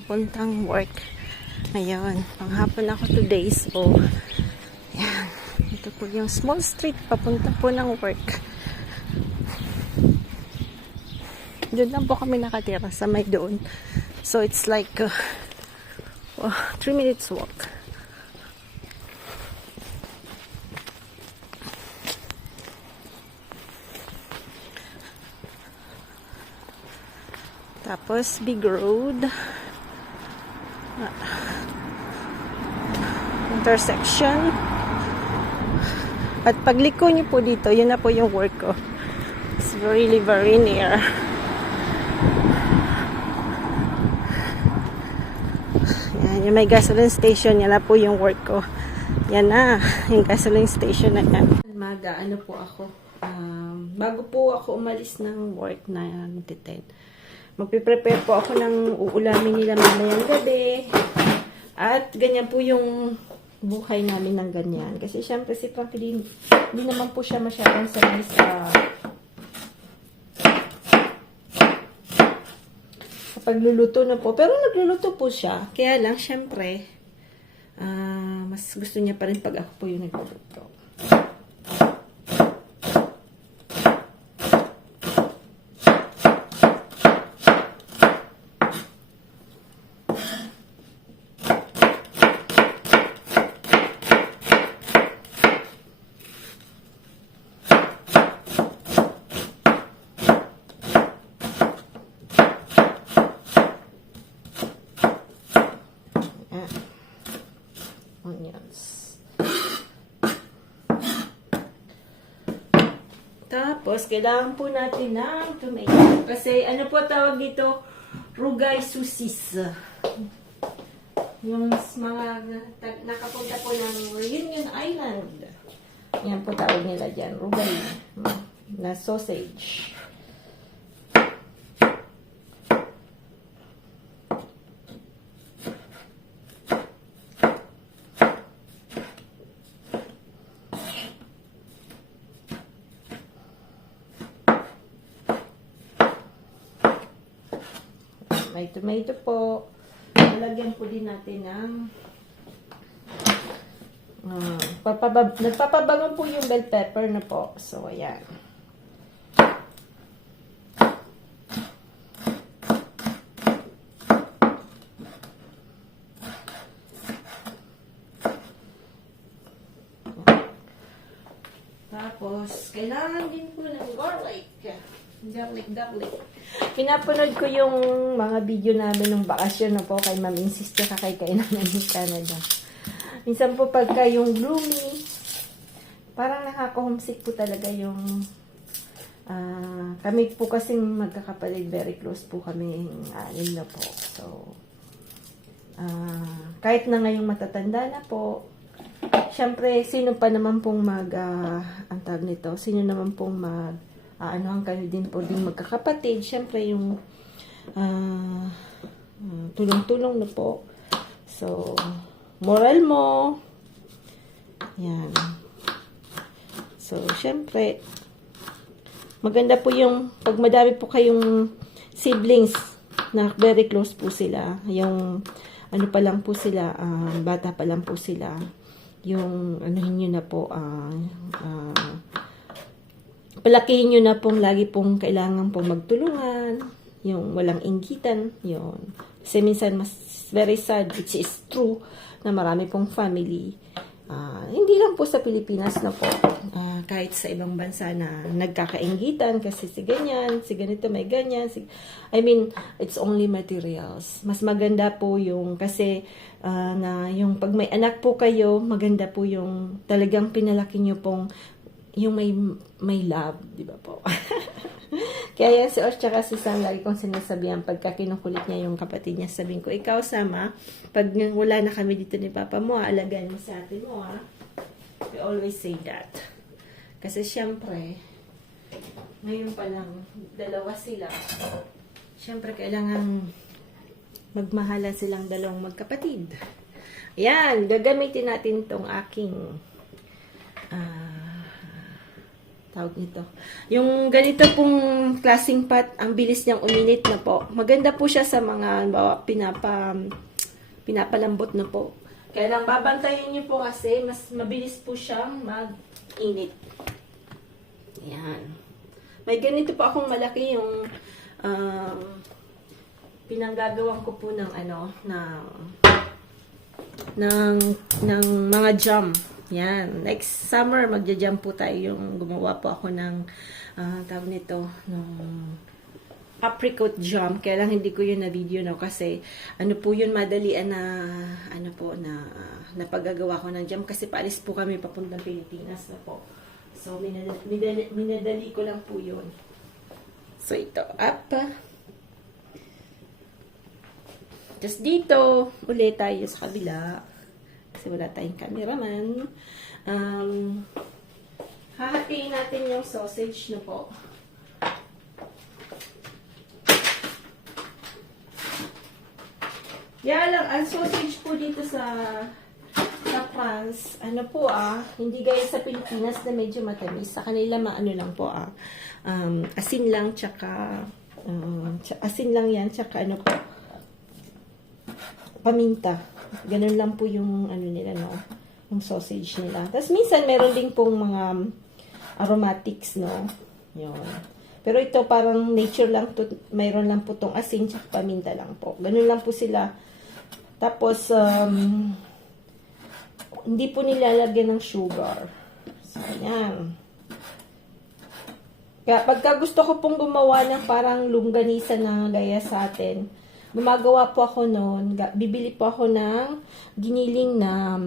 papuntang work. Ngayon, panghapon ako today. So, yan. Ito po yung small street papunta po ng work. Doon lang po kami nakatira sa may doon. So, it's like 3 minutes walk. Tapos, big road. Intersection. At pagliko nyo po dito, yun na po yung work ko. It's really very near. Yan, yung may gasoline station, yan na po yung work ko. Yan na, yung gasoline station na yan. Ano po ako. Bago po ako umalis ng work na 10. Magpiprepare po ako ng uulamin nila mamayang gabi. At ganyan po yung buhay namin ng ganyan. Kasi syempre si Frankie hindi naman po siya masyadong sanay sa pagluluto na po. Pero nagluluto po siya. Kaya lang syempre mas gusto niya pa rin pag ako po yung nagluluto. Tapos, kailangan po natin ng tomato. Kasi, ano po tawag dito? Rugay susis. Yung mga nakapunta po ng Reunion Island. Yan po tawag nila dyan. Rugay. Na sausage. May tomato po. Lalagyan po din natin ng nagpapabango po yung bell pepper na po. So, ayan. Tapos, kailangan din po ng garlic. Garlic. Pinapanood ko yung mga video namin ng bakasyon na po kay Ma'am Insist ka kay kainan ng Canada. Minsan po pagka yung gloomy, parang nakaka-homesick po talaga yung kami po kasing magkakapatid, very close po kami anim na po. So, kahit na ngayong matatanda na po, syempre, sino pa naman pong ang tawag nito, sino naman pong ang kayo din po din magkakapatid. Siyempre, yung tulong-tulong na po. So, moral mo. Yan. So, siyempre, maganda po yung, pag madami po kayong siblings na very close po sila. Yung, ano pa lang po sila, bata pa lang po sila. Yung, anuhin nyo na po, palakihin nyo na pong lagi pong kailangan pong magtulungan, yung walang inggitan, yun. Kasi minsan mas very sad, which is true, na marami pong family. Hindi lang po sa Pilipinas na po, kahit sa ibang bansa na nagkakainggitan kasi si ganyan, si ganito may ganyan. I mean, it's only materials. Mas maganda po yung, kasi na yung pag may anak po kayo, maganda po yung talagang pinalaki nyo pong yung may love, di ba po? Kaya yan si Osh tsaka si Sam, lagi kong sinasabihan pagka kinukulit niya yung kapatid niya, sabihin ko, ikaw Sama, pag wala na kami dito ni Papa mo, alagaan mo sa atin mo, ha? We always say that. Kasi syempre, ngayon pa lang, dalawa sila. Syempre, kailangan magmahalan silang dalawang magkapatid. Ayan, gagamitin natin tong aking tawag nito. Yung ganito pong klaseng pot, ang bilis niyang uminit na po. Maganda po siya sa mga pinapalambot na po. Kaya lang babantayan niyo po kasi mas mabilis po siyang mag-init. Yan. May ganito po akong malaki yung pinanggagawan ko po ng ng mga jam. Yan. Next summer, magja-jam po tayo. Yung gumawa po ako ng, tawag nito, ng apricot jam. Kaya lang hindi ko yun na video no kasi ano po yun madalian na napagagawa ko ng jam kasi paalis po kami papuntang Pilipinas na po. So minadali ko lang po yun. So ito up. Just dito ulit tayo sa kabila. Kasi wala tayong cameraman. Hahatiin natin yung sausage na po. Kaya lang, ang sausage po dito sa France, hindi gaya sa Pilipinas na medyo matamis. Sa kanila, lang po, asin lang, tsaka, asin lang yan, tsaka po, paminta. Ganun lang po yung nila, no? Yung sausage nila. Tapos minsan meron din pong mga aromatics, no? Yun. Pero ito parang nature lang to, mayroon lang po tong asin tsaka paminta lang po. Ganun lang po sila. Tapos hindi po nilalagyan ng sugar. So, yan. Kaya pagka gusto ko pong gumawa ng parang longganisa na gaya sa atin, gumagawa po ako noon, bibili po ako ng giniling na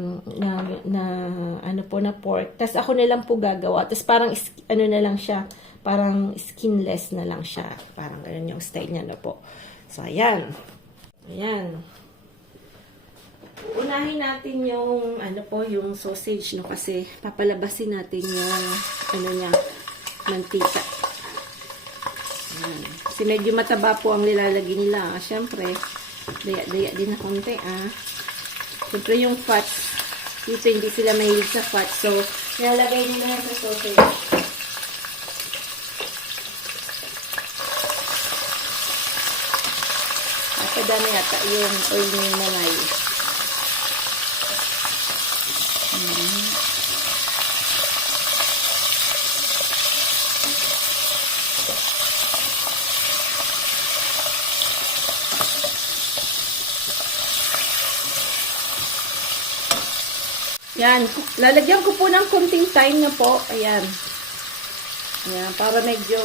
pork. Tapos ako na lang po gagawa. Tapos parang na lang siya, parang skinless na lang siya. Parang ganun yung style niya na po. So ayan. Ayan. Unahin natin yung yung sausage no kasi papalabasin natin yung niya, mantika. Kasi medyo mataba po ang nilalagay nila. Siyempre, daya-daya din na konti. Siyempre yung fat, dito hindi sila mahilig sa fat. So, nilalagay nila sa sausage. Nakadami yata yung oil ng nanay. Yan. Lalagyan ko po ng konting time na po. Ayan. Ayan. Para medyo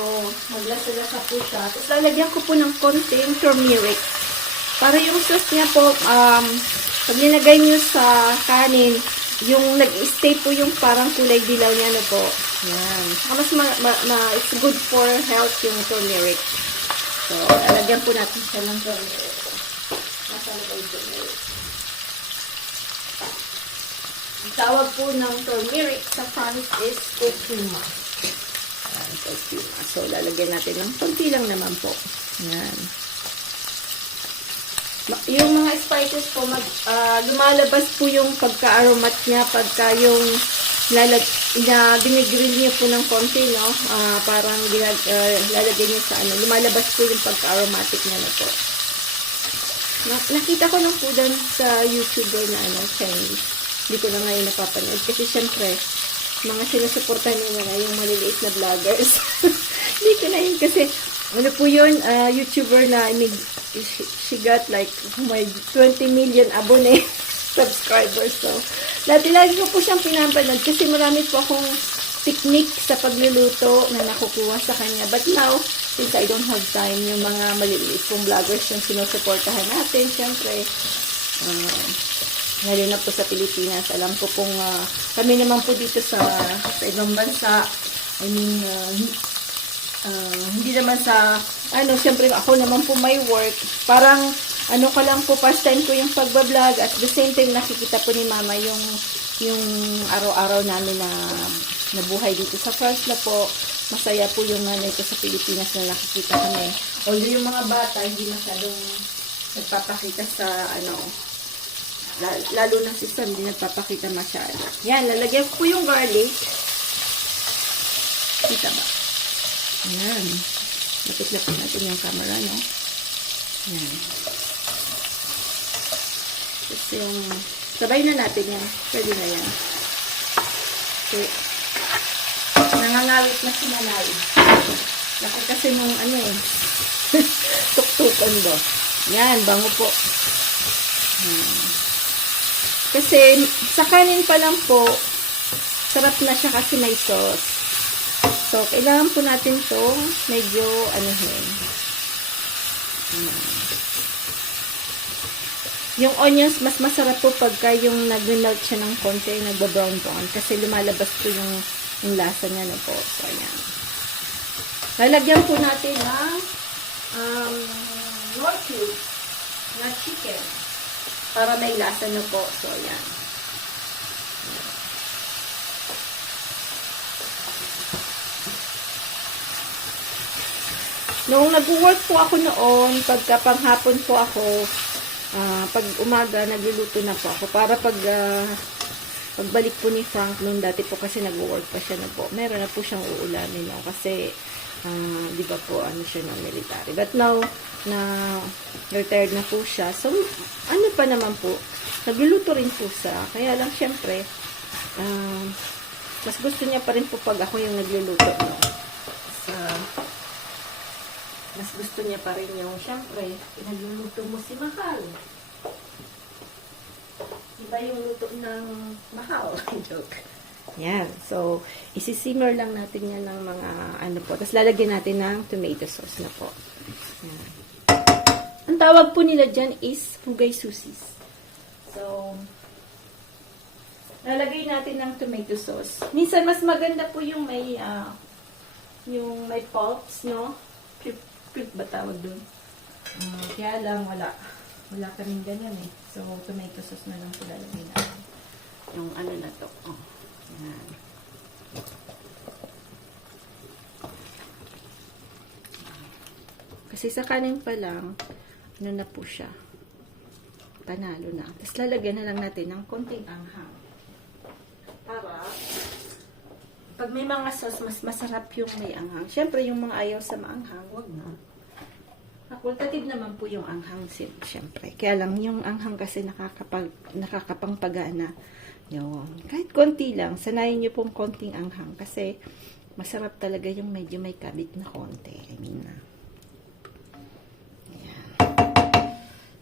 maglasa-lasa po siya. Tapos lalagyan ko po ng konting turmeric. Para yung sauce niya po, pag nilagay nyo sa kanin, yung nag-stay po yung parang kulay dilaw niya na po. Ayan. Mas it's good for health yung turmeric. So, lalagyan po natin siya ng turmeric. Nasa lagay turmeric. Ang tawag po ng turmeric sa France is curcuma. Ayan, curcuma. So, lalagyan natin ng konti lang naman po. Ayan. Yung mga spices po, lumalabas po yung pagka-aromat niya, pagka yung dinigrill niya po ng konti, no? Parang lalagyan niya sa lumalabas po yung pagka-aromatic niya na po. Nakita ko lang po doon sa YouTuber na Chinese. Hindi ko na ngayon napapanood. Kasi syempre, mga sinusuportan nyo na yung maliliit na vloggers. Hindi ko na yun kasi, po yun, YouTuber na, she got like, 20 million abone subscribers. So, lagi ko po siyang pinapanood kasi marami po akong technique sa pagluluto na nakukuha sa kanya. But now, since I don't have time, yung mga maliliit pong vloggers yung sinusuportahan natin, syempre, lalo na po sa Pilipinas. Alam ko pong kami naman po dito sa ibang bansa, I mean, hindi naman sa, syempre ako naman po may work. Parang, ko lang po, pastime ko yung pagbablog. At the same time, nakikita po ni Mama yung araw-araw namin na buhay dito sa France na po. Masaya po yung ito sa Pilipinas na nakikita kami. Although yung mga bata, hindi masyadong nagpapakita sa, lalo na si Sam, hindi nagpapakita masyado. Yan, lalagyan ko yung garlic. Kita ba? Ayan. Lapit-lapit natin yung camera, no? Ayan. Tapos yung, sabay na natin yan. Pwede na yan. Okay. Nangangawit na si Manay. Laki kasi nung ano eh. Tuktukan ba? Yan, bango po. Kasi sa kanin pa lang po, sarap na siya kasi may sauce. So, kailangan po natin to medyo anuhin. Yung onions, mas masarap po pagka yung nag-melt siya ng konti, nagba-brown-brown. Kasi lumalabas po yung lasa niya na po. So, ayan. Lalagyan po natin ng Knorr cubes na chicken. Para may lasa na po. So, ayan. Noong nag-work po ako noon, pagka panghapon po ako, pag umaga, nagluluto na po ako. Para pagbalik po ni Frank, noong dati po kasi nag-work pa siya na po, meron na po siyang uulamin. No? Kasi, di ba po, ano siya ng military. But now, na retired na po siya. So, ano pa naman po, nagluluto rin po siya. Kaya lang, syempre, mas gusto niya pa rin po pag ako yung nagluluto. No? Mas gusto niya pa rin yung, syempre, pinagluluto mo si Mahal. Iba yung luto ng Mahal. Joke. Yan. So, isisimmer lang natin yan ng mga, ano po. Tapos, lalagyan natin ng tomato sauce na po. Yan. Ang tawag po nila dyan is fugay susis. So, lalagay natin ng tomato sauce. Minsan, mas maganda po yung may pulps, no? Pulp ba tawag dun? Kaya lang, wala kaming ganyan eh. So, tomato sauce na lang po lalagay natin. Yung ano na to. Oh. Yan. Kasi sa kanin pa lang, ano na po siya. Panalo na. Tapos lalagyan na lang natin ng konting anghang. Para, pag may mga sauce, mas masarap yung may anghang. Siyempre, yung mga ayaw sa maanghang, wag na. Facultative naman po yung anghang, siyempre. Kaya lang, yung anghang kasi nakakapangpagana. Yun. Kahit konti lang, sanayin nyo pong konting anghang. Kasi, masarap talaga yung medyo may kabit na konti. I mean, ayan.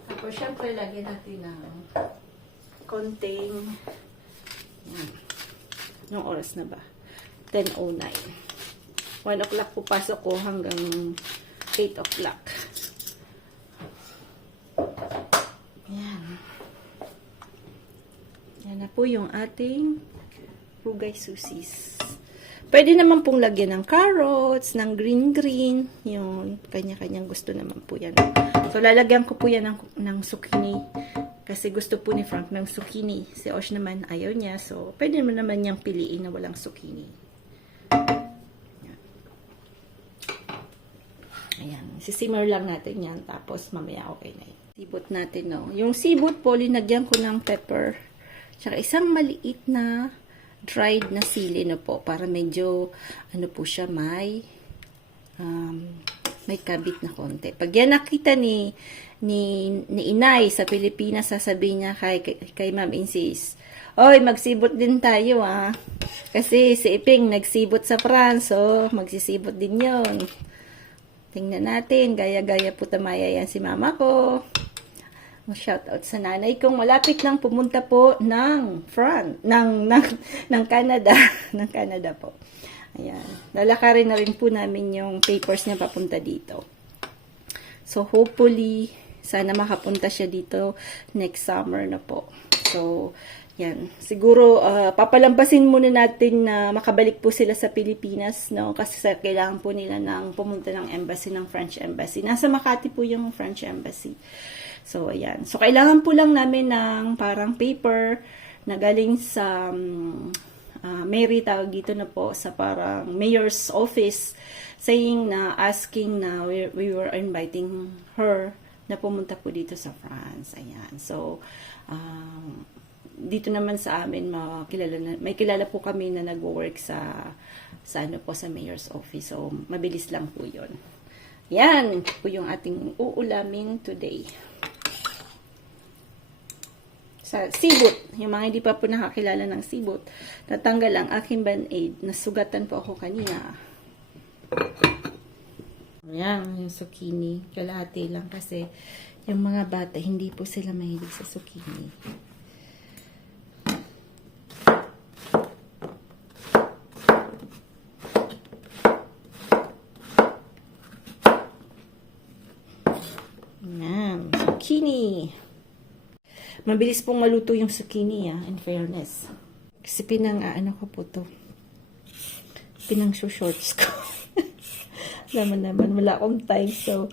Tapos, siyempre, lagyan natin ng konting, yan. Anong oras na ba? 10:09. 1 o'clock po pasok ko hanggang 8 o'clock. Ayan. Yan na po yung ating fugay susis. Pwede naman pong lagyan ng carrots, ng green. Yung kanya-kanyang gusto naman po yan. So, lalagyan ko po yan ng zucchini. Kasi gusto po ni Frank ng zucchini. Si Osh naman ayaw niya. So, pwede naman niyang piliin na walang zucchini. Ayan. Sisimmer lang natin yan. Tapos, mamaya okay na yun. Sibot natin, no? Yung sibot po, linagyan ko ng pepper. Tsaka isang maliit na dried na sili na po. Para medyo, ano po siya, may kabit na konti. Pag yan nakita ni Inay sa Pilipinas, sasabihin niya kay Ma'am Insis, oy, magsibot din tayo, ah. Kasi si Iping nagsibot sa France, so magsisibot din yon. Tingnan natin, gaya-gaya po tamaya yan si mama ko. Shout out sa nanay kong malapit nang pumunta po ng France, ng Canada, ng Canada po. Ayan. Lalakarin na rin po namin yung papers niya papunta dito. So, hopefully, sana makapunta siya dito next summer na po. So, yan. Siguro, papalampasin muna natin na makabalik po sila sa Pilipinas, no? Kasi kailangan po nila pumunta ng embassy, ng French embassy. Nasa Makati po yung French embassy. So, ayan. So, kailangan po lang namin ng parang paper na galing sa Mary, tawag dito na po, sa parang mayor's office, saying na, asking na we were inviting her na pumunta po dito sa France. Ayan. So, dito naman sa amin, may kilala po kami na nag-work sa sa ano po, sa mayor's office. So, mabilis lang po yun. Yan po yung ating uulamin today. Sa sibot, yung mga hindi pa po nakakilala ng sibot, natanggal ang aking band-aid. Nasugatan po ako kanina. Yan, yung zucchini. Kalahati lang kasi yung mga bata, hindi po sila mahilig sa zucchini. Yan, zucchini. Mabilis pong maluto yung zucchini, in fairness. Kasi ano ko po to. Shorts ko. naman, wala akong time. So,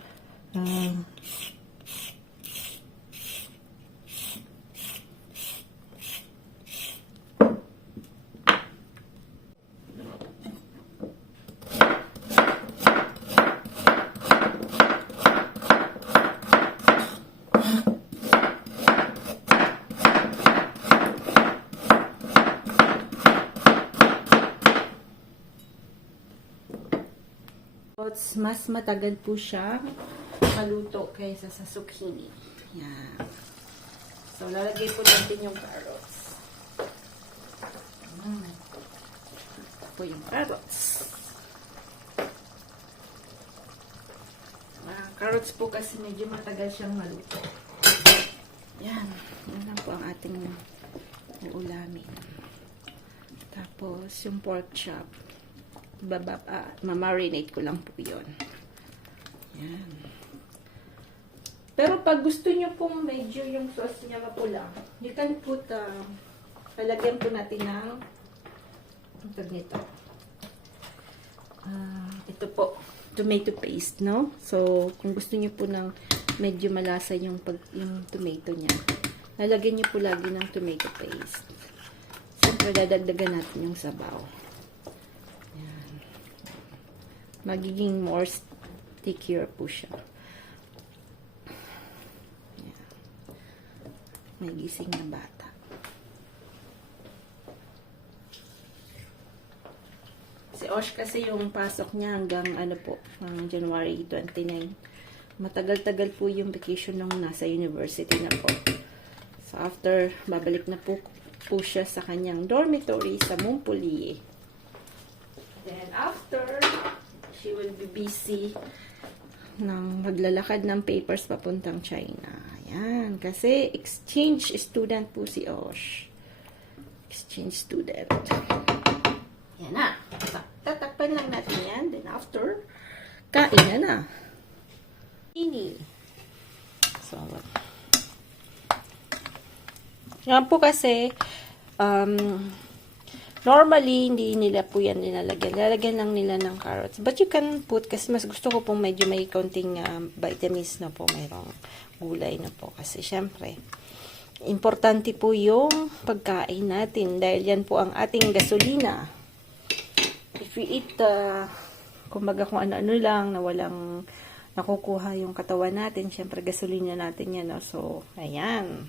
mas matagal po siya maluto kaysa sa zucchini. Yan. So, lalagay po natin yung carrots. Ito po yung carrots. Carrots po kasi medyo matagal siyang maluto. Yan. Yan lang po ang ating uulamin. Tapos, yung pork chop. Mamarinate ko lang po yun. Yan. Pero pag gusto nyo pong medyo yung sauce niya mapula, you can put, palagyan po natin ng nito. Ito po, tomato paste, no? So, kung gusto nyo po ng medyo malasa yung tomato niya, lalagyan nyo po lagi ng tomato paste. Siyempre, dadagdagan natin yung sabaw. Magiging more stickier po siya. Yan. May gising na bata. Si Osh kasi yung pasok niya hanggang January 29. Matagal-tagal po yung vacation nung nasa university na po. So after, babalik na po siya sa kanyang dormitory sa Montpellier. Then after, she will be busy ng maglalakad ng papers papuntang China. Yan. Kasi exchange student po si Osh. Exchange student. Yan na. Tatakpan lang natin yan. Then after, kain na. Ini. So, yan po kasi, normally, hindi nila po yan nilalagyan. Lalagyan lang nila ng carrots. But you can put, kasi mas gusto ko pong medyo may konting vitamins na po. Mayroong gulay na po. Kasi syempre, importante po yung pagkain natin. Dahil yan po ang ating gasolina. If we eat, kumbaga kung ano-ano lang, na walang nakukuha yung katawan natin, syempre gasolina natin yan. No? So, ayan.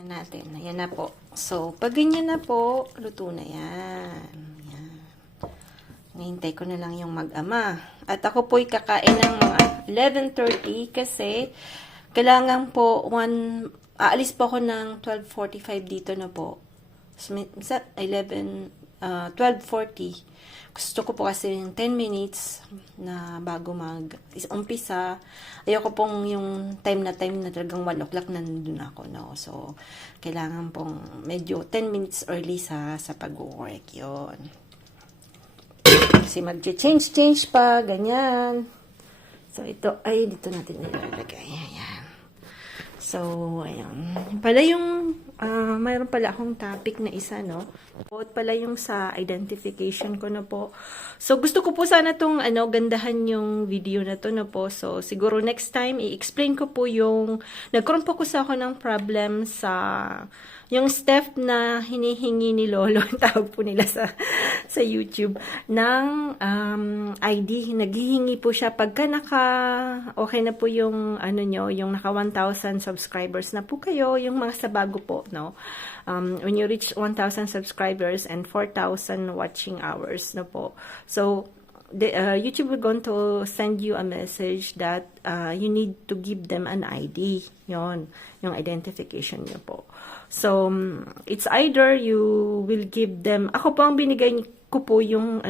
Natin. Ayan na po. So, pag ganyan na po, luto na yan. Ayan. Nahintay ko na lang yung mag-ama. At ako po'y kakain ng mga 11:30 kasi kailangan po aalis po ako ng 12:45 dito na po. So, 12:40. Gusto ko po kasi yung 10 minutes na bago mag-umpisa. Ayoko pong yung time na talagang 1 o'clock nandun ako, no? So, kailangan pong medyo 10 minutes early sa pag-work yun. Kasi mag-change pa, ganyan. So, ito, dito natin nilalagay. Ayan. So, ayan. Pala yung, mayroon pala akong topic na isa, no? At pala yung sa identification ko na po. So, gusto ko po sana itong, gandahan yung video na to na po. So, siguro next time, i-explain ko po yung, nagkaroon po ako ng problem sa, yung step na hinihingi ni Lolo, tawag po nila sa YouTube, ng ID. Naghihingi po siya pagka okay na po yung, yung naka 1,000 subscribers subscribers na po kayo, yung mga sa bago po, no? When you reach 1,000 subscribers and 4,000 watching hours, no po. So, YouTube will going to send you a message that you need to give them an ID. Yon, yung identification niyo po. So, it's either you will give them, ako po ang binigay ko po yung,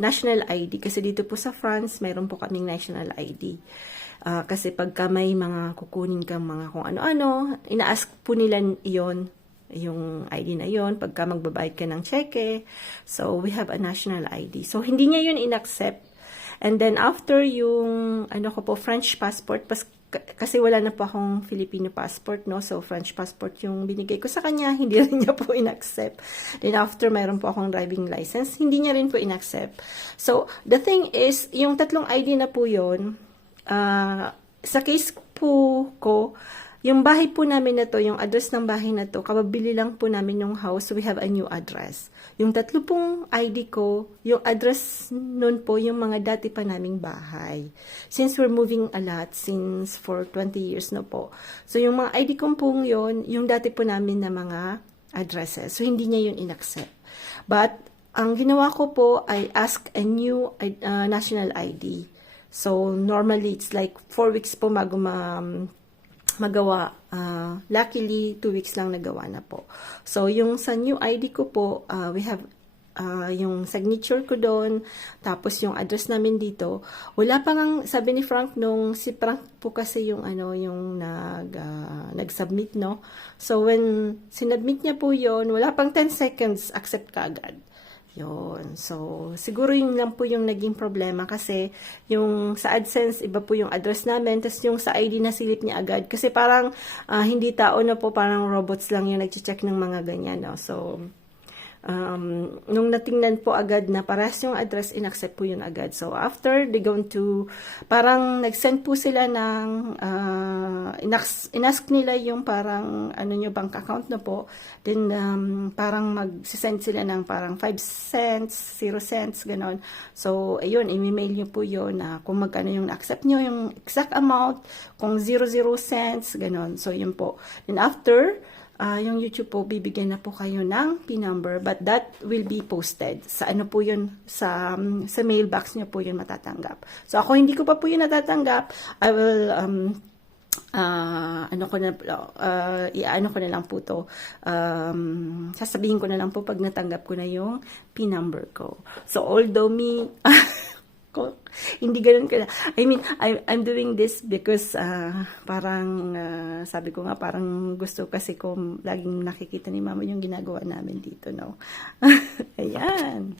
national ID. Kasi dito po sa France, mayroon po kaming national ID. Kasi pagka may mga kukunin kang mga kung ano-ano, ina-ask po nila yon, yung ID na yon pagka magbabayad ka ng cheque. So, we have a national ID. So, hindi niya yun in-accept. And then, after yung, French passport, kasi wala na po akong Filipino passport, no? So, French passport yung binigay ko sa kanya, hindi rin niya po in-accept. Then, after, mayroon po akong driving license, hindi niya rin po in-accept. So, the thing is, yung tatlong ID na po yun, sa case po ko, yung bahay po namin na to, yung address ng bahay na to, kababili lang po namin yung house, so we have a new address. Yung tatlo pong ID ko, yung address nun po, yung mga dati pa naming bahay. Since we're moving a lot, since for 20 years na po. So, yung mga ID ko pong yun, yung dati po namin na mga addresses. So, hindi niya yun in-accept. But, ang ginawa ko po, I ask a new national ID. So, normally, it's like 4 weeks po magawa. Luckily, 2 weeks lang nagawa na po. So, yung sa new ID ko po, we have yung signature ko doon, tapos yung address namin dito. Wala pa ngang, sabi ni Frank, nung si Frank po kasi yung nag-submit, no? So, when sinubmit niya po yon, wala pang 10 seconds, accept ka agad. Yun. So, siguro yun lang po yung naging problema kasi yung sa AdSense, iba po yung address namin, tapos yung sa ID na silip niya agad. Kasi parang hindi tao na po, parang robots lang yung nag-check ng mga ganyan. No? So, nung natingnan po agad na parehas yung address, inaccept po yun agad. So, after, they going to, parang nag-send po sila ng, inask nila yung parang, bank account na po. Then, parang mag-send sila ng parang 5 cents, 0 cents, ganon. So, ayun, i-mail nyo po yun na kung magkano yung na-accept nyo, yung exact amount, kung 00 cents, ganon. So, yun po. Then, after, yung YouTube po, bibigyan na po kayo ng PIN number, but that will be posted. Sa po yun, sa mailbox nyo po yun matatanggap. So, ako hindi ko pa po yun natatanggap. I will, iano ko na lang po to. Sasabihin ko na lang po pag natanggap ko na yung PIN number ko. So, although hindi ganun ka. I mean, I'm doing this because parang sabi ko nga parang gusto kasi ko laging nakikita ni mama yung ginagawa namin dito, no? Ayan.